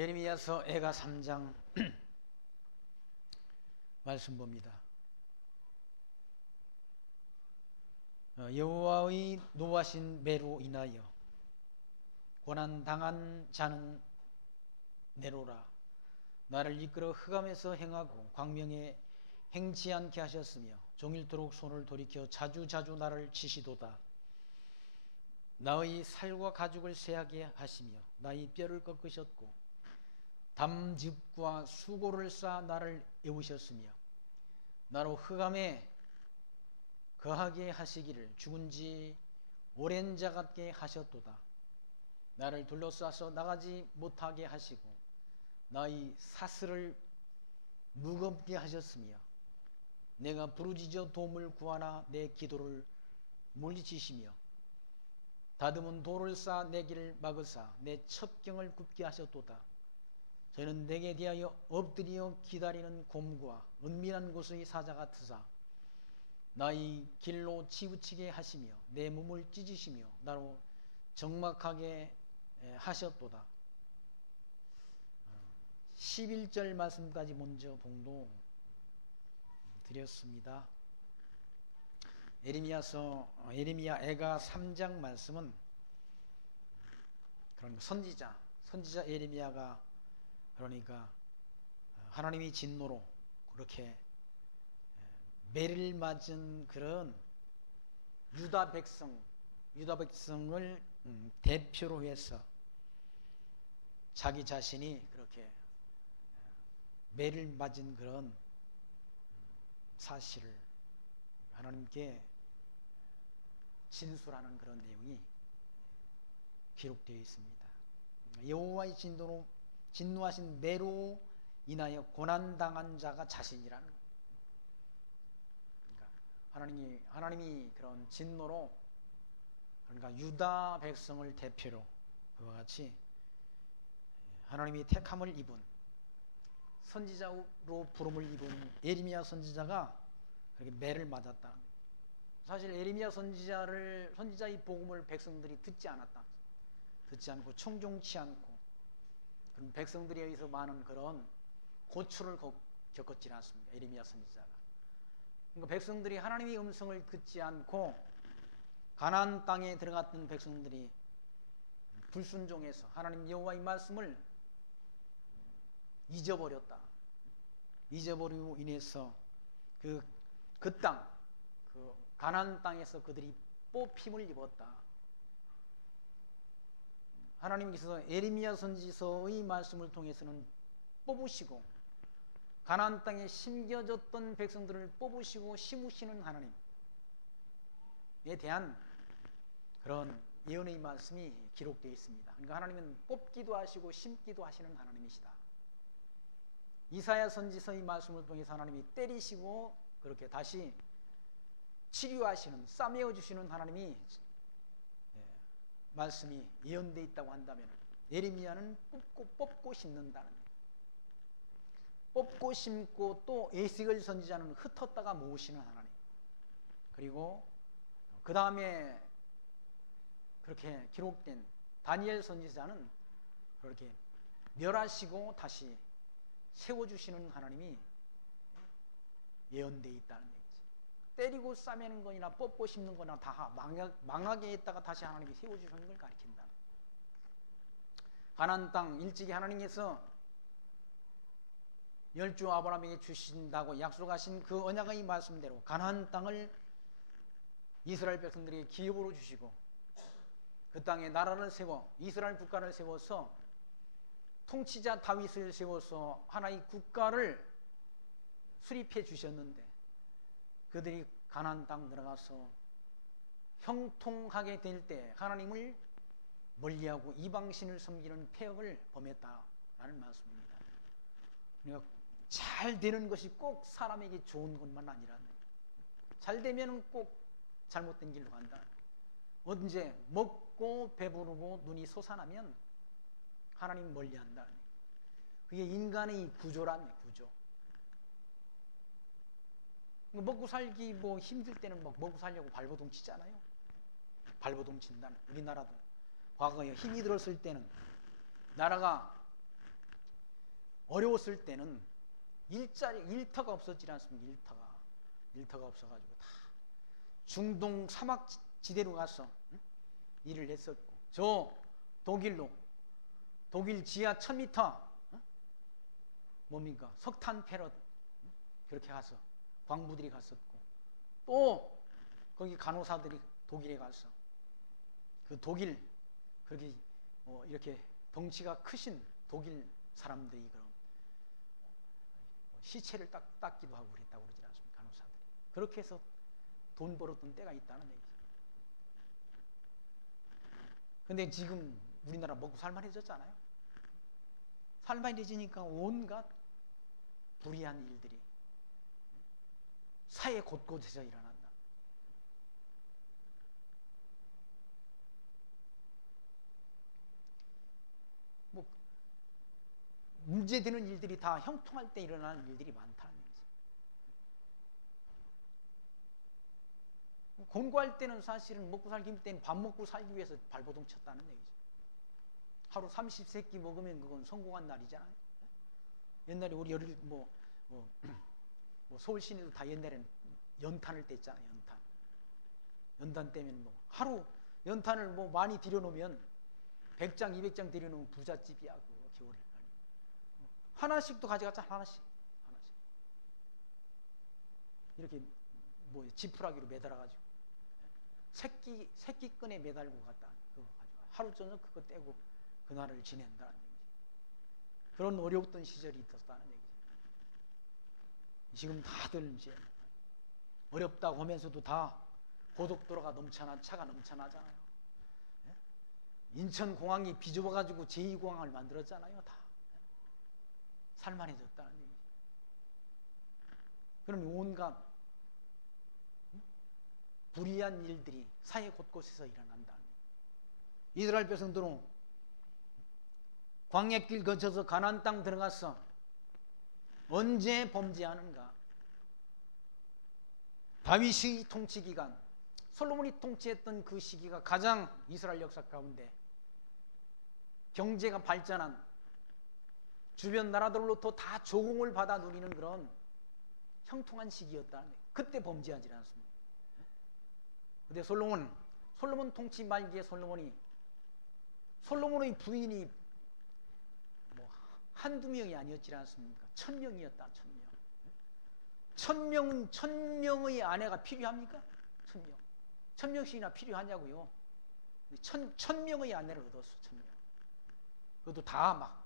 예레미야서 애가 3장 말씀 봅니다. 여호와의 노하신 매로 인하여 고난당한 자는 내로라. 나를 이끌어 흑암에서 행하고 광명에 행치 않게 하셨으며 종일토록 손을 돌이켜 자주자주 나를 치시도다. 나의 살과 가죽을 쇠하게 하시며 나의 뼈를 꺾으셨고 담즙과 수고를 쌓아 나를 애우셨으며 나로 흑암에 거하게 하시기를 죽은 지 오랜 자 같게 하셨도다. 나를 둘러싸서 나가지 못하게 하시고 나의 사슬을 무겁게 하셨으며 내가 부르짖어 도움을 구하나 내 기도를 물리치시며 다듬은 돌을 쌓아 내 길을 막으사 내 첩경을 굽게 하셨도다. 저는 내게 대하여 엎드려 기다리는 곰과 은밀한 곳의 사자 같으사 나의 길로 치우치게 하시며 내 몸을 찢으시며 나로 적막하게 하셨도다. 11절 말씀까지 먼저 봉독 드렸습니다. 예레미야 애가 3장 말씀은 그런 선지자 예레미야가 그러니까 하나님이 진노로 그렇게 매를 맞은 그런 유다 백성을 대표로 해서 자기 자신이 그렇게 매를 맞은 그런 사실을 하나님께 진술하는 그런 내용이 기록되어 있습니다. 여호와의 진노하신 매로 인하여 고난당한 자가 자신이라는 것. 그러니까 하나님이 그런 진노로 그러니까 유다 백성을 대표로 그와 같이 하나님이 택함을 입은 선지자로 부름을 입은 예레미야 선지자가 그렇게 매를 맞았다. 사실 예레미야 선지자의 복음을 백성들이 듣지 않고 청종치 않고 그런 백성들에 의해서 많은 그런 고초를 겪었지 않습니까? 예레미야 선지자가. 그러니까 백성들이 하나님의 음성을 듣지 않고 가나안 땅에 들어갔던 백성들이 불순종해서 하나님 여호와의 말씀을 잊어버리고 인해서 그 가나안 땅에서 그들이 뽑힘을 입었다. 하나님께서 예레미야 선지서의 말씀을 통해서는 뽑으시고 가나안 땅에 심겨졌던 백성들을 뽑으시고 심으시는 하나님에 대한 그런 예언의 말씀이 기록되어 있습니다. 그러니까 하나님은 뽑기도 하시고 심기도 하시는 하나님이시다. 이사야 선지서의 말씀을 통해서 하나님이 때리시고 그렇게 다시 치료하시는, 싸매어 주시는 하나님이 말씀이 예언되어 있다고 한다면 예레미야는 뽑고 심는다는, 뽑고 심고 또 에스겔 선지자는 흩었다가 모으시는 하나님, 그리고 그 다음에 그렇게 기록된 다니엘 선지자는 그렇게 멸하시고 다시 세워주시는 하나님이 예언되어 있다는 얘기죠. 때리고 싸매는 거나 뽑고 심는 거나 다 망하게 했다가 다시 하나님이 세워주시는 걸 가리킨다. 가나안 땅 일찍이 하나님께서 열주 아브라함에게 주신다고 약속하신 그 언약의 말씀대로 가나안 땅을 이스라엘 백성들에게 기업으로 주시고 그 땅에 나라를 세워 이스라엘 국가를 세워서 통치자 다윗을 세워서 하나의 국가를 수립해 주셨는데 그들이 가나안 땅 들어가서 형통하게 될 때 하나님을 멀리하고 이방신을 섬기는 폐역을 범했다라는 말씀입니다. 그러니까 잘 되는 것이 꼭 사람에게 좋은 것만 아니라 잘 되면 꼭 잘못된 길로 간다. 언제 먹고 배부르고 눈이 솟아나면 하나님 멀리한다. 그게 인간의 구조란 구조. 먹고 살기 힘들 때는 먹고 살려고 발버둥 치잖아요. 발버둥 친다는. 우리나라도 과거에 힘이 들었을 때는 나라가 어려웠을 때는 일터가 없었지 않습니까? 일터가 없어가지고 다 중동 사막 지대로 가서 일을 했었고, 저 독일 지하 1000m 뭡니까? 석탄 패러 그렇게 가서 광부들이 갔었고, 또 거기 간호사들이 독일에 가서 그 독일 거기 이렇게 덩치가 크신 독일 사람들이 그럼 시체를 닦기도 하고 그랬다고 그러지 않습니까? 간호사들이. 그렇게 해서 돈 벌었던 때가 있다는 얘기죠. 근데 지금 우리나라 먹고 살만해졌잖아요. 살만해지니까 온갖 불의한 일들이 사회 곳곳에서 일어난다. 뭐 문제되는 일들이 다 형통할 때 일어나는 일들이 많다는 얘기죠. 곤고할 때는 사실은 먹고 살기 힘들 때는 밥 먹고 살기 위해서 발버둥 쳤다는 얘기죠. 하루 30세끼 먹으면 그건 성공한 날이잖아요. 옛날에 우리 서울 시내도 다 옛날에는 연탄을 뗐잖아요. 연탄 떼면 뭐 하루 연탄을 뭐 많이 들여놓으면 100장 200장 들여놓으면 부잣집이야. 그거 겨울에 하나씩도 가져갔잖아. 하나씩 이렇게 뭐 지푸라기로 매달아가지고 새끼끈에 매달고 갔다. 그거 가지고 하루 저녁 그거 떼고 그날을 지낸다는 얘기지. 그런 어려웠던 시절이 있었다는 얘기지. 지금 다들 이제 어렵다고 하면서도 다 고속도로가 차가 넘쳐나잖아요. 인천공항이 비좁아가지고 제2공항을 만들었잖아요. 다 살만해졌다는 얘기지. 그럼 온갖 불의한 일들이 사회 곳곳에서 일어난다는 얘기지. 이스라엘 백성들은 광야길 거쳐서 가나안 땅 들어가서 언제 범죄하는가? 다윗의 통치 기간, 솔로몬이 통치했던 그 시기가 가장 이스라엘 역사 가운데 경제가 발전한, 주변 나라들로부터 다 조공을 받아 누리는 그런 형통한 시기였다. 그때 범죄하지 않습니다. 근데 솔로몬 통치 말기에 솔로몬의 부인이 뭐 한두 명이 아니었지 않습니까? 1000명이었다. 1000명. 1000명의 아내가 필요합니까? 1000명. 1000명씩이나 필요하냐고요. 1000명의 아내를 얻었어. 1000명. 그것도 다 막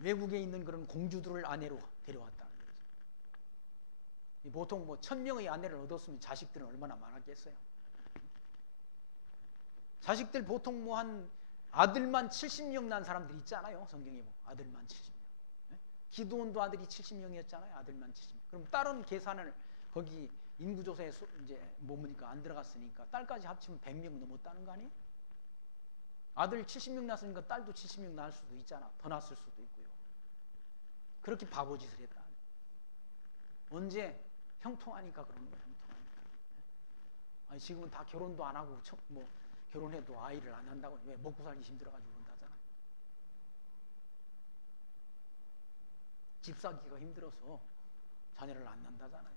외국에 있는 그런 공주들을 아내로 데려왔다는 거죠. 보통 뭐 1000명의 아내를 얻었으면 자식들은 얼마나 많았겠어요. 자식들 보통 뭐 한 아들만 70명 난 사람들 있잖아요. 성경에 보면 아들만 70명. 기드온도 아들이 70명이었잖아요. 아들만 70명. 그럼 딸은 계산을 거기 인구조사에 이제 뭡니까 안 들어갔으니까 딸까지 합치면 100명 넘었다는 거 아니에요? 아들 70명 낳았으니까 딸도 70명 낳을 수도 있잖아. 더 낳았을 수도 있고요. 그렇게 바보짓을 했다. 언제? 형통하니까 그러는 거예요. 형통하니까. 아니, 지금은 다 결혼도 안 하고 뭐 결혼해도 아이를 안 한다고. 왜? 먹고 살기 힘들어가지고 그런다잖아. 집 사기가 힘들어서 자녀를 안 낳는다잖아요.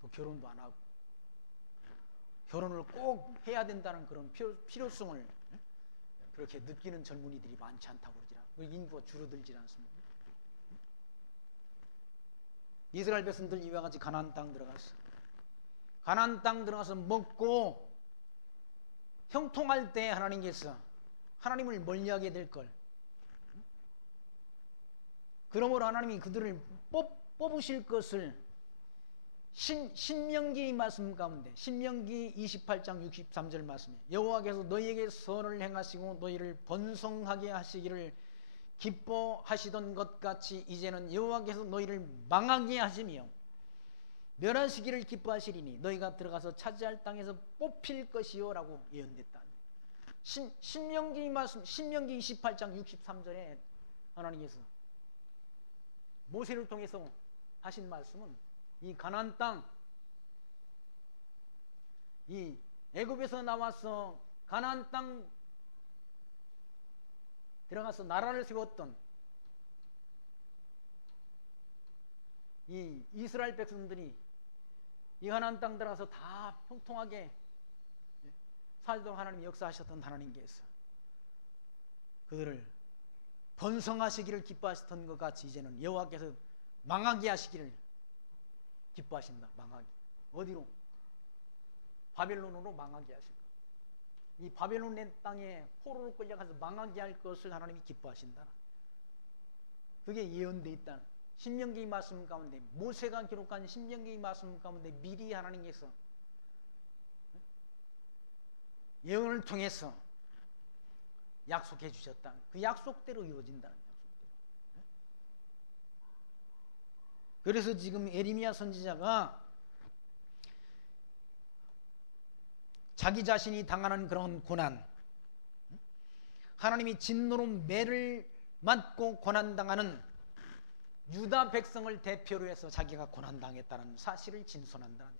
또 결혼도 안 하고. 결혼을 꼭 해야 된다는 그런 필요성을 그렇게 느끼는 젊은이들이 많지 않다고 그러지 않아요. 인구가 줄어들지 않습니다. 이스라엘 백성들 이와 같이 가나안 땅 들어갔어. 가나안 땅 들어가서 먹고 형통할 때 하나님께서 하나님을 멀리하게 될 걸. 그러므로 하나님이 그들을 뽑으실 것을 신명기의 말씀 가운데 신명기 28장 63절 말씀에 여호와께서 너희에게 선을 행하시고 너희를 번성하게 하시기를 기뻐하시던 것 같이 이제는 여호와께서 너희를 망하게 하시며 멸하시기를 기뻐하시리니 너희가 들어가서 차지할 땅에서 뽑힐 것이요 라고 예언됐다. 신명기 말씀 신명기 28장 63절에 하나님께서 모세를 통해서 하신 말씀은 이 가나안 땅, 이 애굽에서 나와서 가나안 땅 들어가서 나라를 세웠던 이 이스라엘 백성들이 이 가나안 땅 들어가서 다 평통하게 살도록 하나님이 역사하셨던 하나님께서 그들을 번성하시기를 기뻐하셨던 것 같이 이제는 여호와께서 망하게 하시기를 기뻐하신다. 망하게. 어디로? 바벨론으로 망하게 하실 것. 이 바벨론의 땅에 포로로 끌려가서 망하게 할 것을 하나님이 기뻐하신다. 그게 예언되어 있다. 신명기의 말씀 가운데, 모세가 기록한 신명기의 말씀 가운데 미리 하나님께서 예언을 통해서 약속해 주셨다. 그 약속대로 이루어진다는 약속대로. 그래서 지금 에레미야 선지자가 자기 자신이 당하는 그런 고난, 하나님이 진노로 매를 맞고 고난당하는 유다 백성을 대표로 해서 자기가 고난당했다는 사실을 진술한다.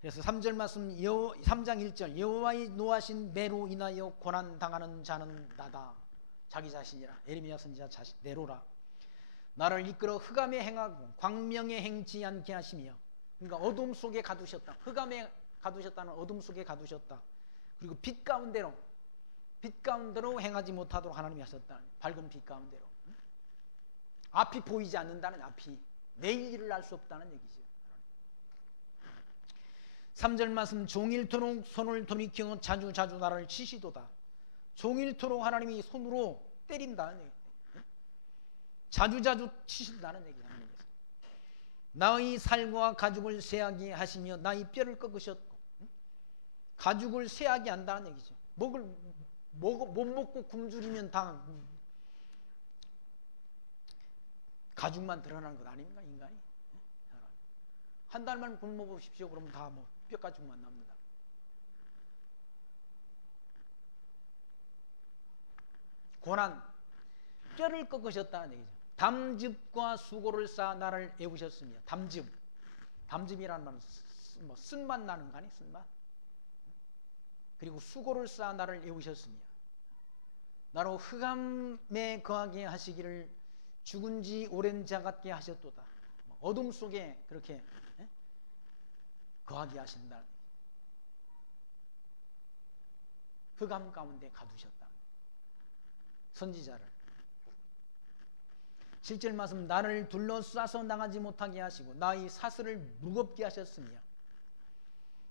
그래서 3절 말씀 3장 1절 여호와의 노하신 매로 인하여 고난당하는 자는 나다. 자기 자신이라. 에레미야 선지자 자신 내로라. 나를 이끌어 흑암에 행하고 광명에 행치 않게 하시며, 그러니까 어둠 속에 가두셨다. 흑암에 가두셨다는 어둠 속에 가두셨다. 그리고 빛 가운데로 행하지 못하도록 하나님이 하셨다. 밝은 빛 가운데로. 앞이 보이지 않는다는, 앞이 내일 일을 알 수 없다는 얘기죠. 3절 말씀 종일토록 손을 돌이켜 자주 나를 치시도다. 종일토록 하나님이 손으로 때린다는 얘기. 자주 치신다는 얘기. 하나님께서 나의 살과 가죽을 쇠하게 하시며 나의 뼈를 꺾으셨고, 가죽을 쇠하게 한다는 얘기죠. 못 먹고 굶주리면 다 가죽만 드러나는 것 아닙니까, 인간이? 한 달만 굶어 보십시오. 그러면 다 뼈가죽만 납니다. 고난, 뼈를 꺾으셨다는 얘기죠. 담즙과 수고를 쌓아 나를 애우셨으며, 담즙이라는 말은 쓴맛 나는 거 아니? 쓴맛. 그리고 수고를 쌓아 나를 애우셨으며, 나로 흑암에 거하게 하시기를 죽은 지 오랜 자 같게 하셨도다. 어둠 속에 그렇게 거하게 하신다. 흑암 가운데 가두셨다. 선지자를. 7절 말씀 나를 둘러싸서 나가지 못하게 하시고 나의 사슬을 무겁게 하셨으며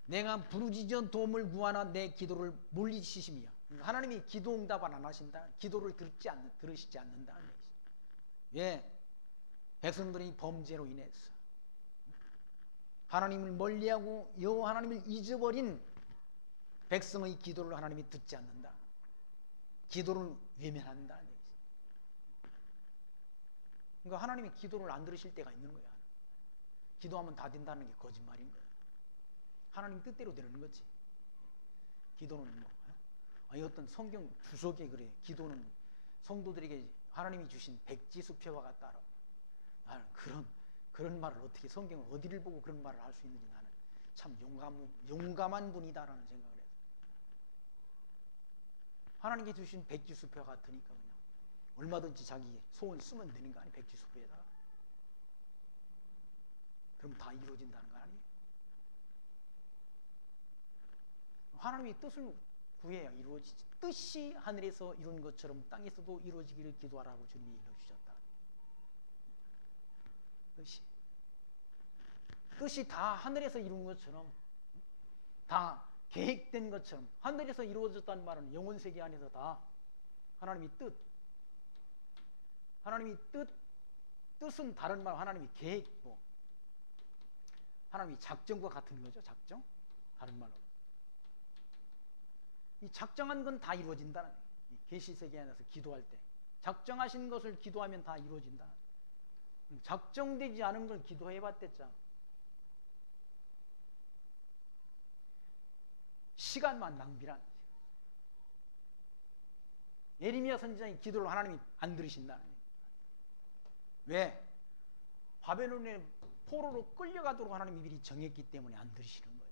내가 부르짖어 도움을 구하나 내 기도를 물리치시며, 하나님이 기도 응답을 안 하신다. 기도를 들으시지 않는다는 얘기죠. 왜? 백성들이 범죄로 인해서 하나님을 멀리하고 여호와 하나님을 잊어버린 백성의 기도를 하나님이 듣지 않는다. 기도를 외면한다는 얘기죠. 그러니까 하나님이 기도를 안 들으실 때가 있는 거야. 기도하면 다 된다는 게 거짓말인 거야. 하나님 뜻대로 되는 거지. 기도는 어떤 성경 주석에 그래. 기도는 성도들에게 하나님이 주신 백지수표와 같다라고. 나는 그런 말을 어떻게, 성경을 어디를 보고 그런 말을 할 수 있는지 나는 참 용감한 분이다라는 생각을 해서. 하나님께 주신 백지수표와 같으니까 그냥 얼마든지 자기 소원 쓰면 되는 거 아니, 백지수표에다가. 그럼 다 이루어진다는 거 아니에요? 하나님의 뜻을 구해야 이루어지지. 뜻이 하늘에서 이룬 것처럼 땅에서도 이루어지기를 기도하라고 주님이 일러주셨다. 뜻이 다 하늘에서 이룬 것처럼, 다 계획된 것처럼, 하늘에서 이루어졌다는 말은 영혼세계 안에서 다 하나님의 뜻은 다른 말, 하나님의 계획이고 하나님의 작정과 같은 거죠. 작정? 다른 말로. 이 작정한 건 다 이루어진다는, 계시세계 안에서 기도할 때 작정하신 것을 기도하면 다 이루어진다. 작정되지 않은 걸 기도해봤댔자 시간만 낭비란. 예레미야 선지자의 기도를 하나님이 안 들으신다는 거예요. 왜? 바벨론의 포로로 끌려가도록 하나님이 미리 정했기 때문에 안 들으시는 거예요.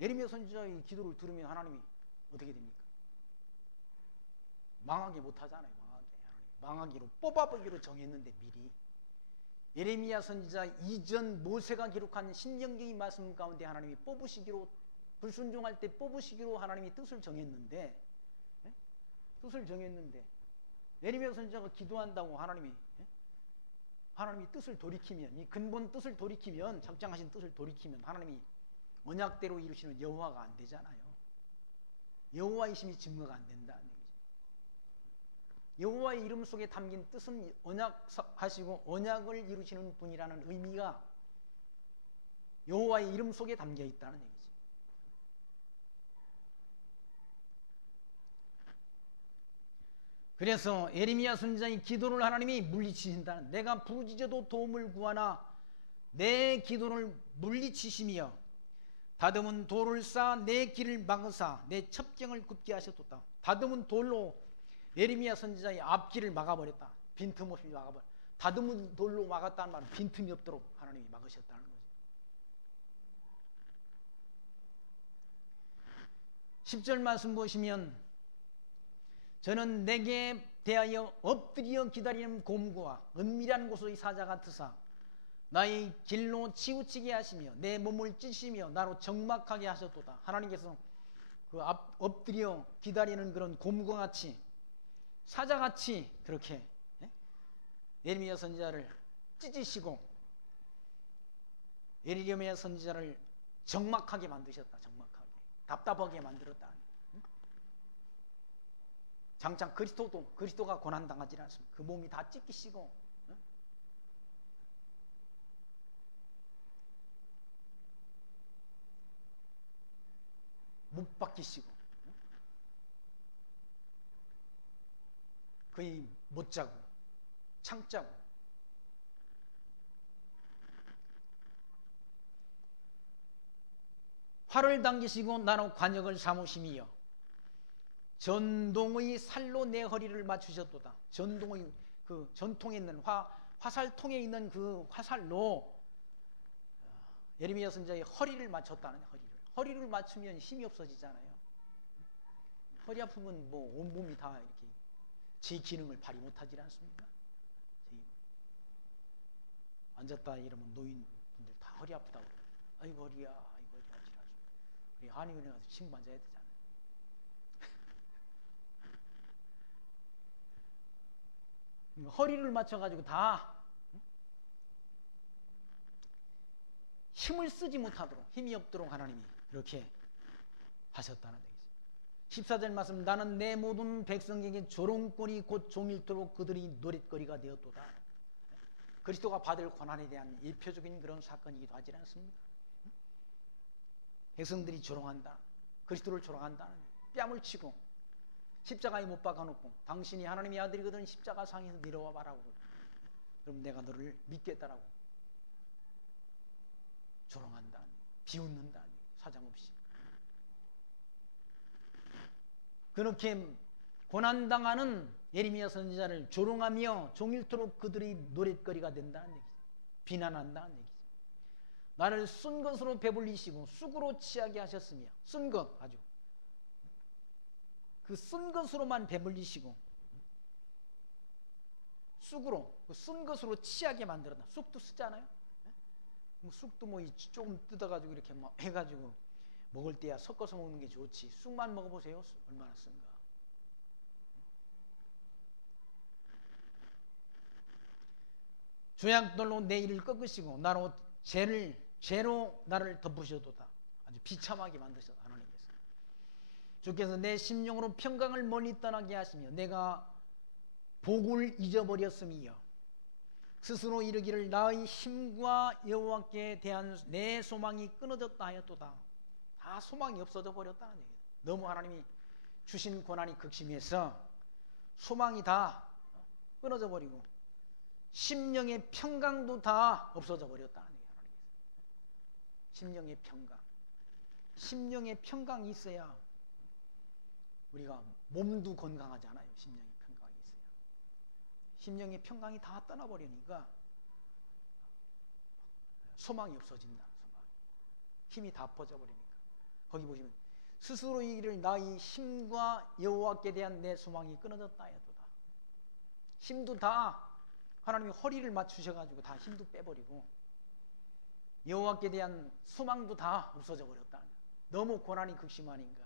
예레미야 선지자의 기도를 들으면 하나님이 어떻게 됩니까? 망하게 못하잖아요. 망하기로 뽑아보기로 정했는데 미리 예레미야 선지자 이전 모세가 기록한 신명기의 말씀 가운데 하나님이 뽑으시기로, 불순종할 때 뽑으시기로 하나님이 뜻을 정했는데, 뜻을 정했는데 예레미야 선지자가 기도한다고 하나님이 뜻을 돌이키면, 이 근본 뜻을 돌이키면, 작정하신 뜻을 돌이키면 하나님이 언약대로 이루시는 여호와가 안 되잖아요. 여호와의 심이 증거가 안 된다는 얘기죠. 여호와의 이름 속에 담긴 뜻은 언약하시고 언약을 이루시는 분이라는 의미가 여호와의 이름 속에 담겨 있다는 얘기죠. 그래서 예레미야 선지자의 기도를 하나님이 물리치신다는, 내가 부르짖어도 도움을 구하나 내 기도를 물리치시며 다듬은 돌을 쌓아 내 길을 막으사 내 첩경을 굽게 하셨도다. 다듬은 돌로 예레미야 선지자의 앞길을 막아버렸다. 빈틈없이 막아버렸다. 다듬은 돌로 막았다는 말은 빈틈이 없도록 하나님이 막으셨다는 거죠. 10절 말씀 보시면, 저는 내게 대하여 엎드려 기다리는 곰과 은밀한 곳의 사자 같으사 나의 길로 치우치게 하시며 내 몸을 찢으시며 나로 적막하게 하셨도다. 하나님께서 그 엎드려 기다리는 그런 곰과 같이, 사자같이 그렇게 예레미야 선지자를 찢으시고 예레미야 선지자를 적막하게 만드셨다. 적막하게, 답답하게 만들었다. 장차 그리스도가 고난당하지 않습니다. 그 몸이 다 찢기시고 못 박히시고 거의 못 자고 창자고 활을 당기시고 나로 관역을 삼으심이여 전동의 살로 내 허리를 맞추셨도다. 전동의 그 전통에 있는 화살통에 있는 그 화살로 예레미야 선지자의 허리를 맞췄다는, 허리를 맞추면 힘이 없어지잖아요. 허리 아프면 뭐 온몸이 다 이렇게 제 기능을 발휘 못하지 않습니까? 앉았다 이러면 노인분들 다 허리 아프다고 그래요. 아이고 허리야, 아이고 허리야. 우리 한의원에 가서 침 맞아야 되잖아요. 허리를 맞춰가지고 다 힘을 쓰지 못하도록, 힘이 없도록 하나님이 이렇게 하셨다는 얘기죠. 14절 말씀, 나는 내 모든 백성에게 조롱거리 곧 종일토록 그들이 노랫거리가 되었도다. 그리스도가 받을 고난에 대한 일표적인 그런 사건이기도 하지 않습니까? 백성들이 조롱한다, 그리스도를 조롱한다, 뺨을 치고 십자가에 못 박아놓고 당신이 하나님의 아들이거든 십자가 상에서 내려와 봐라고, 그럼 내가 너를 믿겠다라고 조롱한다, 비웃는다, 사정없이. 그렇게 고난당하는 예레미야 선지자를 조롱하며 종일토록 그들이 노랫거리가 된다는 얘기죠. 비난한다는 얘기죠. 나를 쓴 것으로 배불리시고 쑥으로 취하게 하셨으며, 쓴 것, 아주 그 쓴 것으로만 배불리시고 쑥으로, 그 쓴 것으로 취하게 만들었다. 쑥도 쓰잖아요. 쑥도 뭐 조금 뜯어가지고 이렇게 막 해가지고 먹을 때야 섞어서 먹는 게 좋지. 쑥만 먹어보세요. 얼마나 쓴가. 조약돌로 내 일을 꺾으시고 나로 죄로 나를 덮으셔도다. 아주 비참하게 만드셨다. 하나님께서. 주께서 내 심령으로 평강을 멀리 떠나게 하시며 내가 복을 잊어버렸음이여 스스로 이르기를 나의 힘과 여호와께 대한 내 소망이 끊어졌다 하였도다. 다 소망이 없어져 버렸다는 얘기예요. 너무 하나님이 주신 고난이 극심해서 소망이 다 끊어져 버리고 심령의 평강도 다 없어져 버렸다는 얘기예요. 심령의 평강. 심령의 평강이 있어야 우리가 몸도 건강하잖아요. 심령의 평강이 있어야. 심령의 평강이 다 떠나버리니까 소망이 없어진다. 힘이 다 퍼져버리니까. 거기 보시면 스스로 이기를 나의 힘과 여호와께 대한 내 소망이 끊어졌다 해도다. 힘도 다 하나님이 허리를 맞추셔가지고 다 힘도 빼버리고 여호와께 대한 소망도 다 없어져 버렸다. 너무 고난이 극심하니까.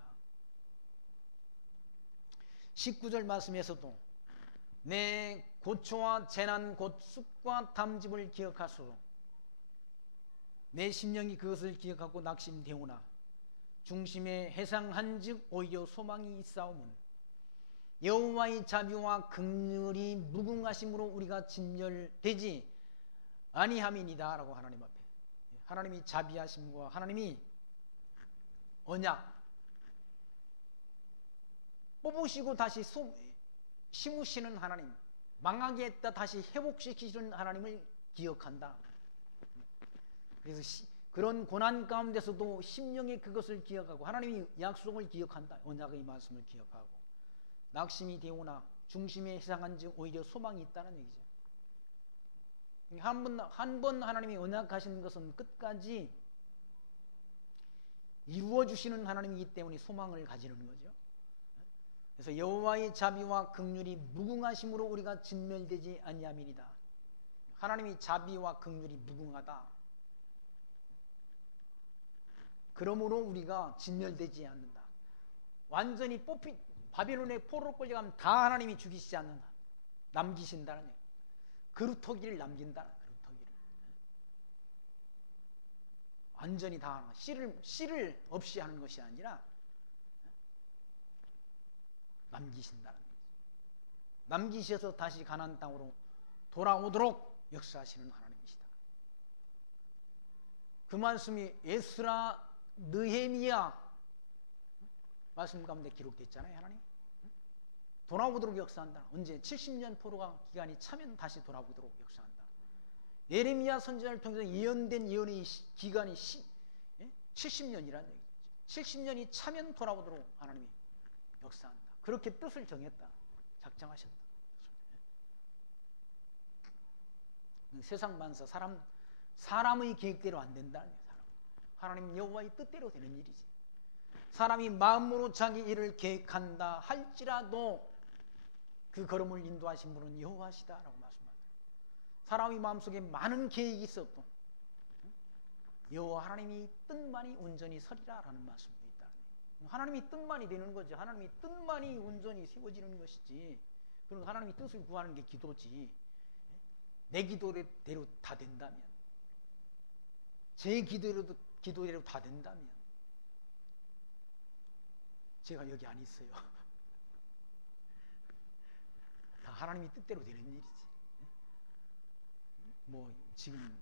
19절 말씀에서도 내 고초와 재난 곧 쑥과 담즙을 기억하소서. 내 심령이 그것을 기억하고 낙심되오나 중심에 해상한즉 오히려 소망이 있사오문 여호와의 자비와 긍휼이 무궁하심으로 우리가 진멸되지 아니함이니이다 라고 하나님 앞에 하나님이 자비하심과 하나님이 언약 뽑으시고 다시 심으시는 하나님, 망하게 했다 다시 회복시키시는 하나님을 기억한다. 그래서 그런 고난 가운데서도 심령에 그것을 기억하고 하나님이 약속을 기억한다. 언약의 말씀을 기억하고 낙심이 되오나 중심에 해상한 즉 오히려 소망이 있다는 얘기죠. 한 번 하나님이 언약하시는 것은 끝까지 이루어주시는 하나님이기 때문에 소망을 가지는 거죠. 그래서 여호와의 자비와 긍휼이 무궁하심으로 우리가 진멸되지 아니함이니이다. 하나님이 자비와 긍휼이 무궁하다. 그러므로 우리가 진멸되지 않는다. 완전히 바빌론의 포로로 끌려가면 다 하나님이 죽이시지 않는다. 남기신다는 얘기. 그루터기를 남긴다. 그루터기를. 완전히 다 씨를 없이 하는 것이 아니라 남기신다는 거죠. 남기셔서 다시 가나안 땅으로 돌아오도록 역사하시는 하나님이시다. 그 말씀이 에스라, 느헤미야 말씀 가운데 기록됐잖아요. 하나님 돌아오도록 역사한다. 언제? 70년 포로가 기간이 차면 다시 돌아오도록 역사한다. 예레미야 선지자를 통해서 예언된 예언의 기간이 70년이라는 얘기죠. 70년이 차면 돌아오도록 하나님이 역사한다. 그렇게 뜻을 정했다. 작정하셨다. 세상 만사 사람의 계획대로 안 된다는 거예요. 하나님 여호와의 뜻대로 되는 일이지. 사람이 마음으로 자기 일을 계획한다 할지라도 그 걸음을 인도하신 분은 여호와시다라고 말씀합니다. 사람의 마음속에 많은 계획이 있어도 여호와 하나님이 뜻만이 온전히 서리라라는 말씀도 있다. 하나님이 뜻만이 되는 거죠. 하나님이 뜻만이 온전히 세워지는 것이지. 그럼 하나님이 뜻을 구하는 게 기도지. 내 기도대로 다 된다면, 제 기도대로 다 된다면 제가 여기 안 있어요. 다 하나님이 뜻대로 되는 일이지. 지금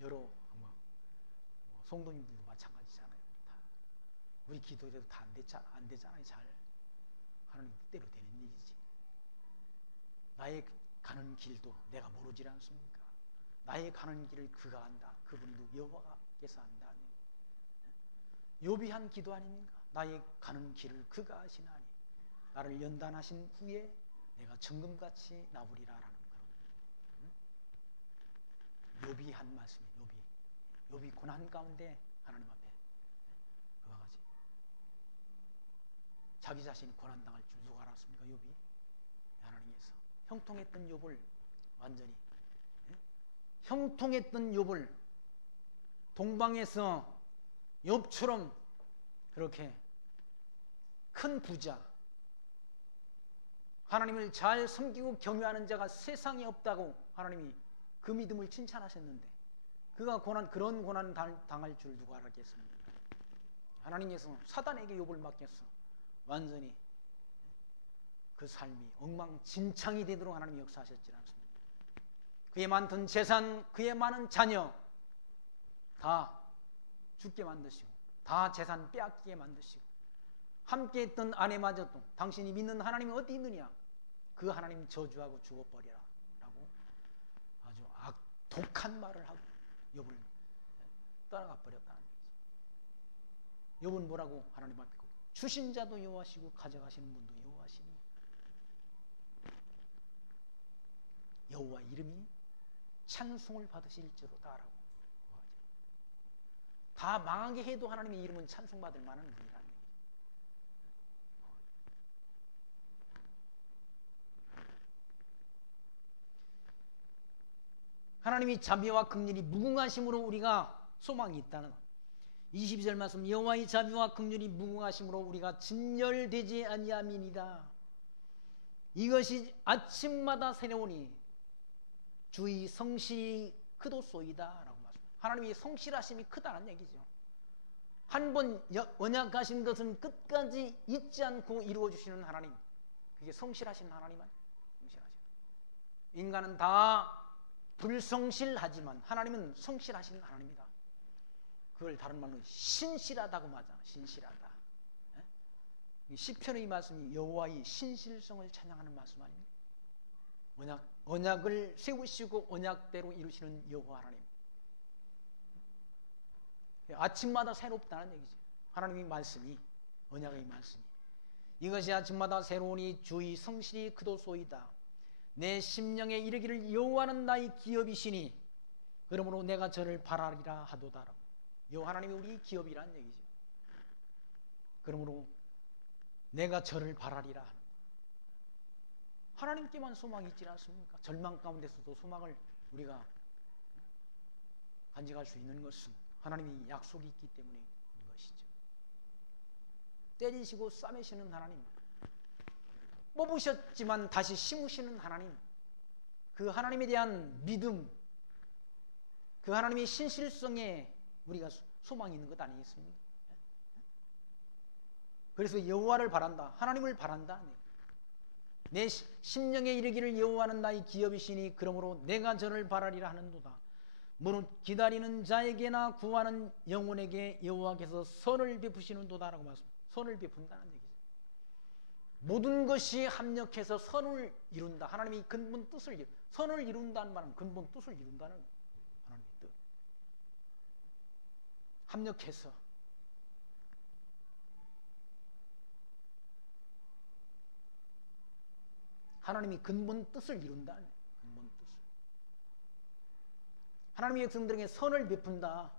여러 성도님들도 마찬가지잖아요. 우리 기도대로 다 안 되잖아요. 잘 하나님 뜻대로 되는 일이지. 나의 가는 길도 내가 모르지 않습니까? 나의 가는 길을 그가 안다. 그분도 여호와께서 안다. 욥이 한 기도 아닙니까? 나의 가는 길을 그가 아시나니 나를 연단하신 후에 내가 정금같이 나부리라라는 그런 욥이 한 말씀이에요. 욥이 고난 가운데 하나님 앞에 그와 같이 자기 자신이 고난당할 줄 누가 알았습니까? 욥이 하나님께서 형통했던 욥을 완전히 형통했던 욥을 동방에서 욥처럼 그렇게 큰 부자, 하나님을 잘 섬기고 경외하는 자가 세상에 없다고 하나님이 그 믿음을 칭찬하셨는데 그가 그런 고난 당할 줄 누가 알았겠습니까? 하나님께서 사단에게 욥을 맡겼어. 완전히 그 삶이 엉망진창이 되도록 하나님이 역사하셨지 않습니까? 그의 많던 재산, 그의 많은 자녀 다 죽게 만드시고 다 재산 빼앗기게 만드시고 함께 했던 아내마저도 당신이 믿는 하나님이 어디 있느냐? 그 하나님 저주하고 죽어버리라 라고 아주 독한 말을 하고 욥을 떠나가 버렸다는 거죠. 욥은 뭐라고 하나님 앞에 주신 자도 여호와시고 가져가시는 분도 여호와시니 여호와 이름이 찬송을 받으실지로다라고. 다 망하게 해도 하나님의 이름은 찬송받을 만한 분이라는 얘기죠. 하나님이 자비와 긍휼이 무궁하심으로 우리가 소망이 있다는 22절 말씀 여호와의 자비와 긍휼이 무궁하심으로 우리가 진멸되지 아니함이니이다. 이것이 아침마다 새로우니 주의 성실이 크도소이다 라고 말씀합니다. 하나님이 성실하심이 크다는 얘기죠. 한 번 언약하신 것은 끝까지 잊지 않고 이루어주시는 하나님, 그게 성실하신 하나님은 성실하신. 인간은 다 불성실하지만 하나님은 성실하신 하나님이다. 그걸 다른 말로 신실하다고 말하잖아. 신실하다. 시편의 말씀이 여호와의 신실성을 찬양하는 말씀 아닙니까? 언약을 세우시고 언약대로 이루시는 여호와 하나님. 아침마다 새롭다는 얘기죠. 하나님의 말씀이, 언약의 말씀이. 이것이 아침마다 새로우니 주의 성실이 크도소이다. 내 심령에 이르기를 여호와는 나의 기업이시니 그러므로 내가 저를 바라리라 하도다. 여호와 하나님이 우리 기업이라는 얘기죠. 그러므로 내가 저를 바라리라. 하나님께만 소망이 있지 않습니까? 절망 가운데서도 소망을 우리가 간직할 수 있는 것은 하나님이 약속이 있기 때문인 것이죠. 때리시고 싸매시는 하나님, 뽑으셨지만 다시 심으시는 하나님, 그 하나님에 대한 믿음, 그 하나님의 신실성에 우리가 소망이 있는 것 아니겠습니까? 그래서 여호와를 바란다, 하나님을 바란다. 내 심령에 이르기를 여호와는 나의 기업이시니 그러므로 내가 저를 바라리라 하는도다. 무릇 기다리는 자에게나 구하는 영혼에게 여호와께서 선을 베푸시는도다라고 말씀합니다. 선을 베푼다는 얘기죠. 모든 것이 합력해서 선을 이룬다. 하나님이 근본 뜻을 선을 이룬다는 말은 근본 뜻을 이룬다는 하나님의 뜻. 합력해서 하나님이 근본 뜻을 이룬다는 근본 뜻을. 하나님의 백성들에게 선을 베푼다.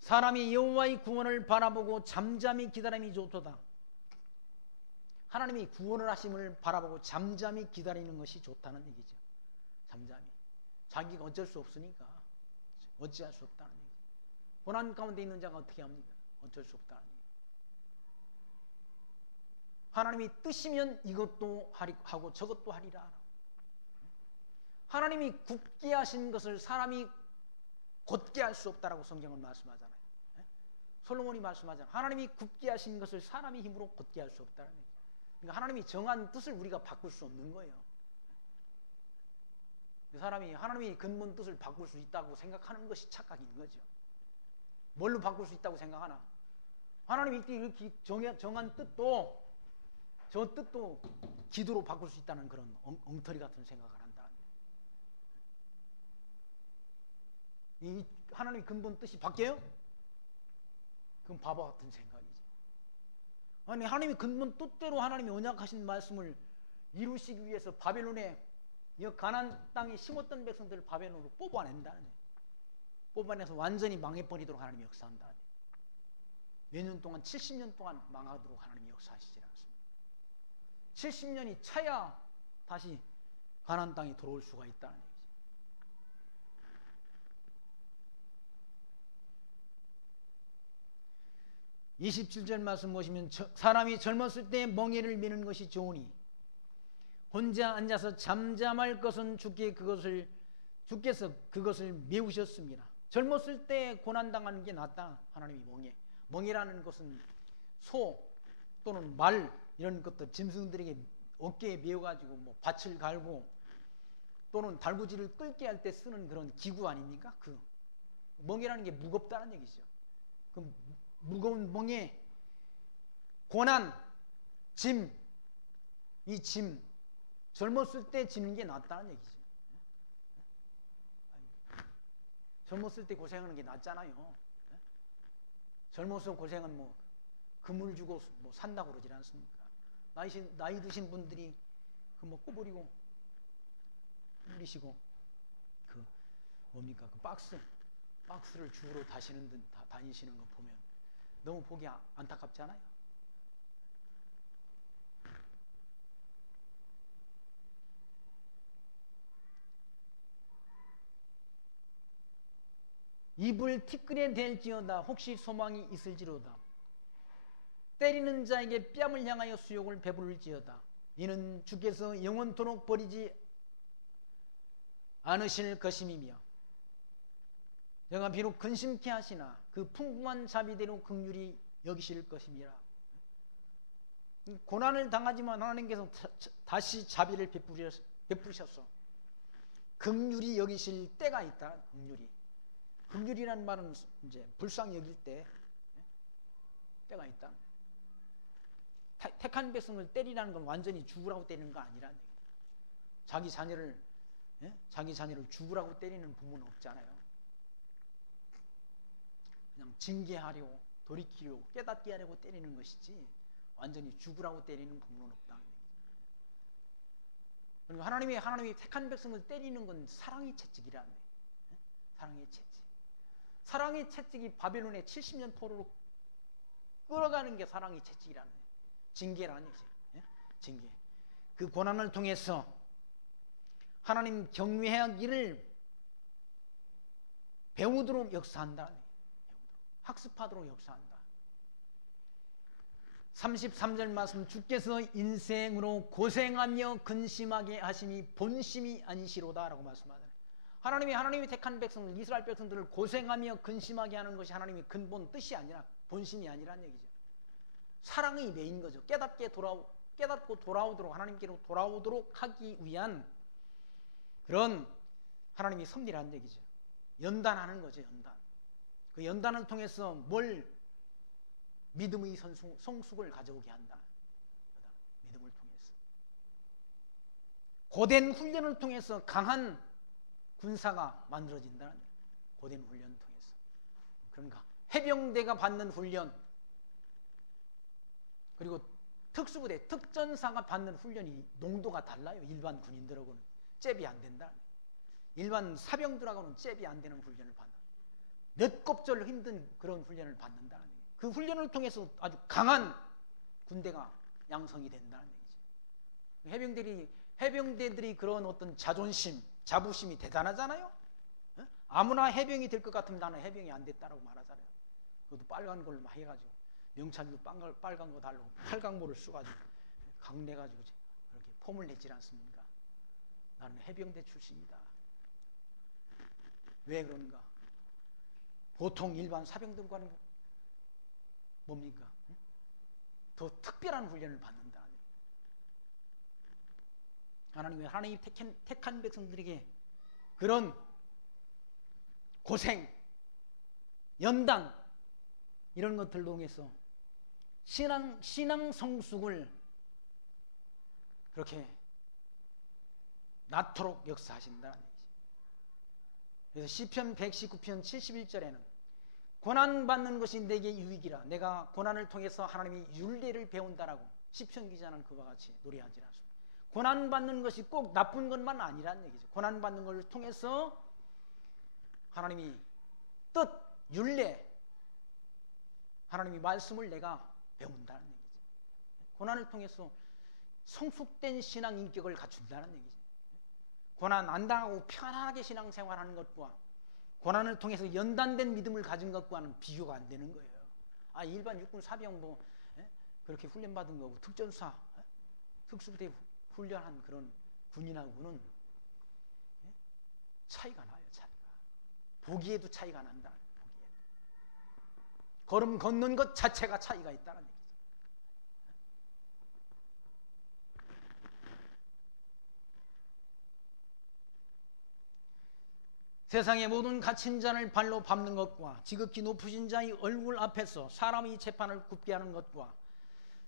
사람이 여호와의 구원을 바라보고 잠잠히 기다림이 좋도다. 하나님이 구원을 하심을 바라보고 잠잠히 기다리는 것이 좋다는 얘기죠. 잠잠히. 자기가 어쩔 수 없으니까 어찌할 수 없다는 얘기죠. 고난 가운데 있는 자가 어떻게 합니까? 어쩔 수 없다는 얘기죠. 하나님이 뜨시면 이것도 하고 저것도 하리라. 하나님이 굳게 하신 것을 사람이 곧게 할 수 없다라고 성경은 말씀하잖아요. 솔로몬이 말씀하잖아요. 하나님이 굳게 하신 것을 사람의 힘으로 곧게 할 수 없다는 얘기죠. 그러니까 하나님이 정한 뜻을 우리가 바꿀 수 없는 거예요. 사람이 하나님이 근본 뜻을 바꿀 수 있다고 생각하는 것이 착각인 거죠. 뭘로 바꿀 수 있다고 생각하나? 하나님이 이렇게 정한 뜻도 저 뜻도 기도로 바꿀 수 있다는 그런 엉터리 같은 생각을 한다. 이 하나님의 근본 뜻이 바뀌어요? 그건 바보 같은 생각이지. 아니 하나님의 근본 뜻대로 하나님이 언약하신 말씀을 이루시기 위해서 바벨론에 이 가나안 땅에 심었던 백성들을 바벨론으로 뽑아낸다는 거예요. 뽑아내서 완전히 망해버리도록 하나님이 역사한다. 몇 년 동안 70년 동안 망하도록 하나님이 역사하시지 않습니다. 70년이 차야 다시 가나안 땅에 들어올 수가 있다는 얘기죠. (27절) 말씀 보시면 사람이 젊었을 때 멍에를 미는 것이 좋으니 혼자 앉아서 잠잠할 것은 주께서 그것을 메우셨습니다. 젊었을 때 고난당하는 게 낫다. 하나님이 멍에라는 것은 소 또는 말 이런 것들 짐승들에게 어깨에 메어가지고 뭐 밭을 갈고 또는 달구지를 끌게 할 때 쓰는 그런 기구 아닙니까? 그 멍에라는 게 무겁다는 얘기죠. 그 무거운 멍에 고난, 이 짐 젊었을 때 지는 게 낫다는 얘기죠. 젊었을 때 고생하는 게 낫잖아요. 젊어서 고생은 뭐 금을 주고 뭐 산다고 그러지 않습니까? 나이 드신 분들이 그 뭐 꼬부리고 뿌리시고 그 뭡니까 그 박스를 주우러 다니시는 거 보면 너무 보기 안타깝잖아요. 입을 티끌에 댈지어다 혹시 소망이 있을지로다. 때리는 자에게 뺨을 향하여 수욕을 베풀을지어다. 이는 주께서 영원토록 버리지 않으실 것임이며 내가 비록 근심케 하시나 그 풍부한 자비대로 긍휼히 여기실 것임이라. 고난을 당하지만 하나님께서 다시 자비를 베푸셔서 긍휼히 여기실 때가 있다. 긍휼이라는 말은 이제 불쌍히 여길 때가 있다. 택한 백성을 때리라는 건 완전히 죽으라고 때리는 거 아니라는 얘기예요. 자기 자녀를 죽으라고 때리는 부모는 없잖아요. 그냥 징계하려고 돌이키려고 깨닫게 하려고 때리는 것이지 완전히 죽으라고 때리는 부모는 없다. 그리고 하나님이 택한 백성을 때리는 건 사랑의 채찍이라는 거예요. 사랑의 채찍. 사랑의 채찍이 바벨론의 70년 포로로 끌어가는 게 사랑의 채찍이라는 거예요. 징계라는 얘기죠. 징계. 그 고난을 통해서 하나님 경외하기를 배우도록 역사한다. 학습하도록 역사한다. 33절 말씀, 주께서 인생으로 고생하며 근심하게 하심이 본심이 아니시로다 라고 말씀하잖아요. 하나님이 택한 백성들, 이스라엘 백성들을 고생하며 근심하게 하는 것이 하나님의 근본 뜻이 아니라 본심이 아니라는 얘기죠. 사랑의 매인 거죠. 깨닫고 돌아오도록, 하나님께로 돌아오도록 하기 위한 그런 하나님의 섭리라는 얘기죠. 연단하는 거죠. 연단. 그 연단을 통해서 믿음의 성숙을 가져오게 한다. 믿음을 통해서. 고된 훈련을 통해서 강한 군사가 만들어진다는 거예요. 고된 훈련을 통해서. 그런가? 해병대가 받는 훈련, 그리고 특수부대, 특전사가 받는 훈련이 농도가 달라요. 일반 군인들하고는 잽이 안 된다. 일반 사병들하고는 잽이 안 되는 훈련을 받는, 몇 곱절 힘든 그런 훈련을 받는다는 얘기예요. 그 훈련을 통해서 아주 강한 군대가 양성이 된다는 얘기죠. 해병대들이 그런 어떤 자부심이 대단하잖아요. 아무나 해병이 될 것 같으면 나는 해병이 안 됐다라고 말하잖아요. 그것도 빨간 걸로 막 해가지고 명찰도 빨간 거 달고 팔강모를 써가지고 강내가지고 그렇게 폼을 내질 않습니까? 나는 해병대 출신이다. 왜 그런가? 보통 일반 사병들과는 뭡니까? 더 특별한 훈련을 받는다. 하나님이 택한 백성들에게 그런 고생, 연단 이런 것들을 통해서 신앙 성숙을 그렇게 낳도록 역사하신다는 얘기죠. 그래서 시편 119편 71절에는 고난받는 것이 내게 유익이라, 내가 고난을 통해서 하나님이 율례를 배운다라고 시편 기자는 그와 같이 노래하지 않습니다. 고난받는 것이 꼭 나쁜 것만 아니라는 얘기죠. 고난받는 것을 통해서 하나님이 뜻, 율례, 하나님의 말씀을 내가 배운다는 얘기죠. 고난을 통해서 성숙된 신앙 인격을 갖춘다는 얘기죠. 고난 안 당하고 편안하게 신앙생활하는 것과 고난을 통해서 연단된 믿음을 가진 것과는 비교가 안 되는 거예요. 일반 육군 사병 그렇게 훈련받은 거고 특전사, 특수부대 훈련한 그런 군인하고는 차이가 나요. 차이가. 보기에도 차이가 난다. 걸음 걷는 것 자체가 차이가 있다는 얘기죠. 세상의 모든 갇힌 자를 발로 밟는 것과 지극히 높으신 자의 얼굴 앞에서 사람이 재판을 굽게 하는 것과